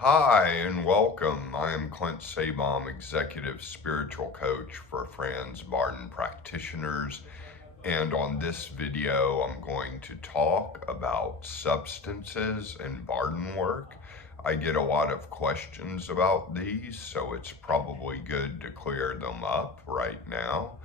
Hi and welcome. I am Clint Sabom, Executive Spiritual Coach for Franz Bardon practitioners. And on this video, I'm going to talk about substances and Bardon work. I get a lot of questions about these, so it's probably good to clear them up right now.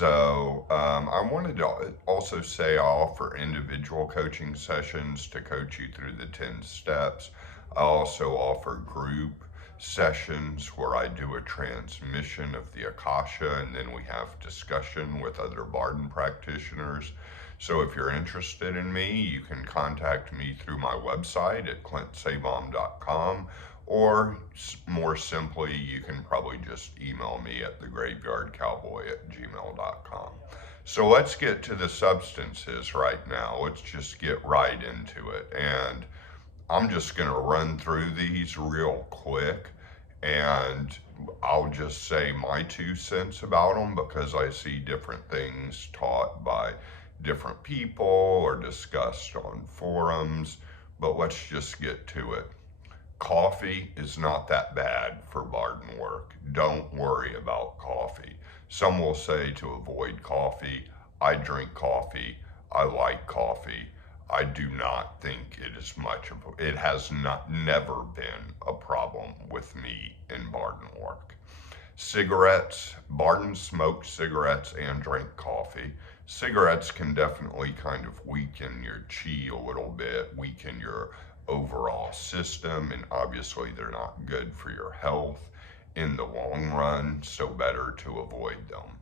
I wanted to also say I offer individual coaching sessions to coach you through the 10 steps. I also offer group sessions where I do a transmission of the Akasha and then we have discussion with other Bardon practitioners. So if you're interested in me, you can contact me through my website at clintsabom.com, or more simply, you can probably just email me at thegraveyardcowboy@gmail.com. So let's get to the substances right now. Let's just get right into it. And I'm just going to run through these real quick, and I'll just say my 2 cents about them because I see different things taught by different people or discussed on forums. But let's just get to it. Coffee is not that bad for Bardon work. Don't worry about coffee. Some will say to avoid coffee. I drink coffee. I like coffee. I do not think it is much of it has never been a problem with me in Bardon work. Cigarettes, Bardon smoked cigarettes and drank coffee. Cigarettes can definitely kind of weaken your chi a little bit, weaken your overall system, and obviously they're not good for your health in the long run, so better to avoid them.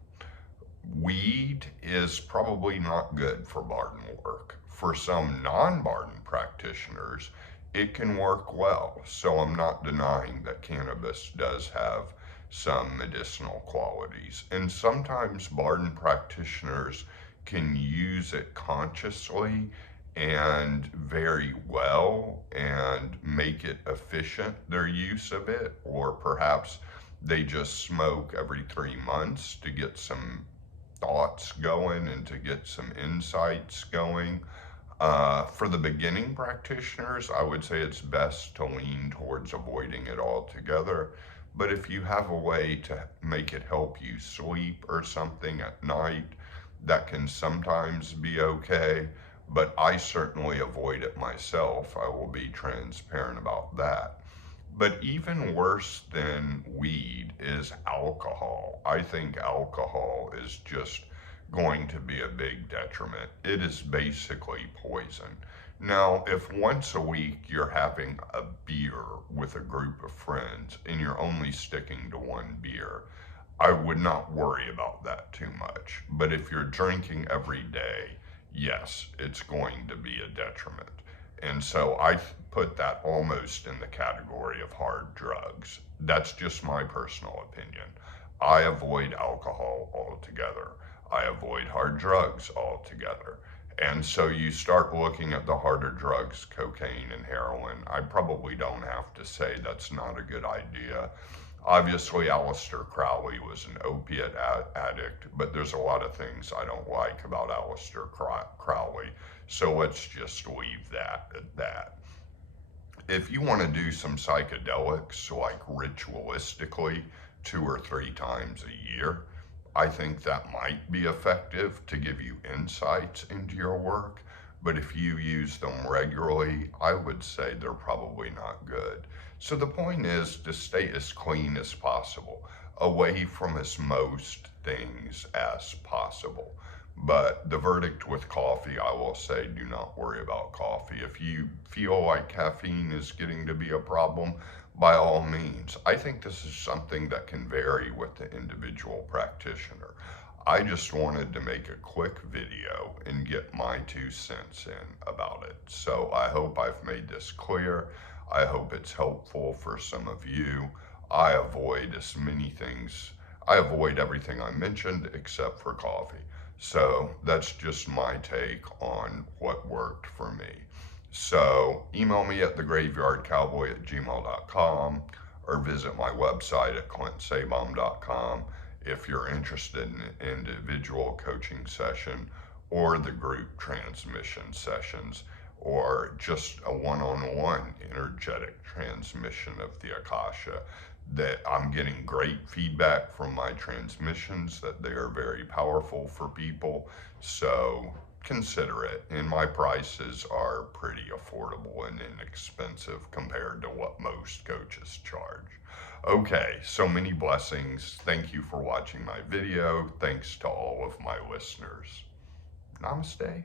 Weed is probably not good for Bardon work. For some non-Bardon practitioners, it can work well. So I'm not denying that cannabis does have some medicinal qualities. And sometimes Bardon practitioners can use it consciously and very well and make it efficient, their use of it, or perhaps they just smoke every 3 months to get some thoughts going and to get some insights going. For the beginning practitioners, I would say it's best to lean towards avoiding it altogether. But if you have a way to make it help you sleep or something at night, that can sometimes be okay. But I certainly avoid it myself. I will be transparent about that. But even worse than weed is alcohol. I think alcohol is just going to be a big detriment. It is basically poison. Now, if once a week you're having a beer with a group of friends and you're only sticking to one beer, I would not worry about that too much. But if you're drinking every day, yes, it's going to be a detriment. And so I put that almost in the category of hard drugs. That's just my personal opinion. I avoid alcohol altogether. I avoid hard drugs altogether. And so you start looking at the harder drugs, cocaine and heroin. I probably don't have to say that's not a good idea. Obviously, Aleister Crowley was an opiate addict, but there's a lot of things I don't like about Aleister Crowley. So let's just leave that at that. If you want to do some psychedelics, like ritualistically 2 or 3 times a year, I think that might be effective to give you insights into your work. But if you use them regularly, I would say they're probably not good. So the point is to stay as clean as possible, away from as most things as possible. But the verdict with coffee, I will say, do not worry about coffee. If you feel like caffeine is getting to be a problem, by all means. I think this is something that can vary with the individual practitioner. I just wanted to make a quick video and get my 2 cents in about it. So I hope I've made this clear. I hope it's helpful for some of you. I avoid everything I mentioned except for coffee. So that's just my take on what worked for me. So email me at thegraveyardcowboy@gmail.com or visit my website at clintsabom.com if you're interested in an individual coaching session or the group transmission sessions, or just a one-on-one energetic transmission of the Akasha. That I'm getting great feedback from my transmissions that they are very powerful for people. So consider it. And my prices are pretty affordable and inexpensive compared to what most coaches charge. Okay, so many blessings. Thank you for watching my video. Thanks to all of my listeners. Namaste.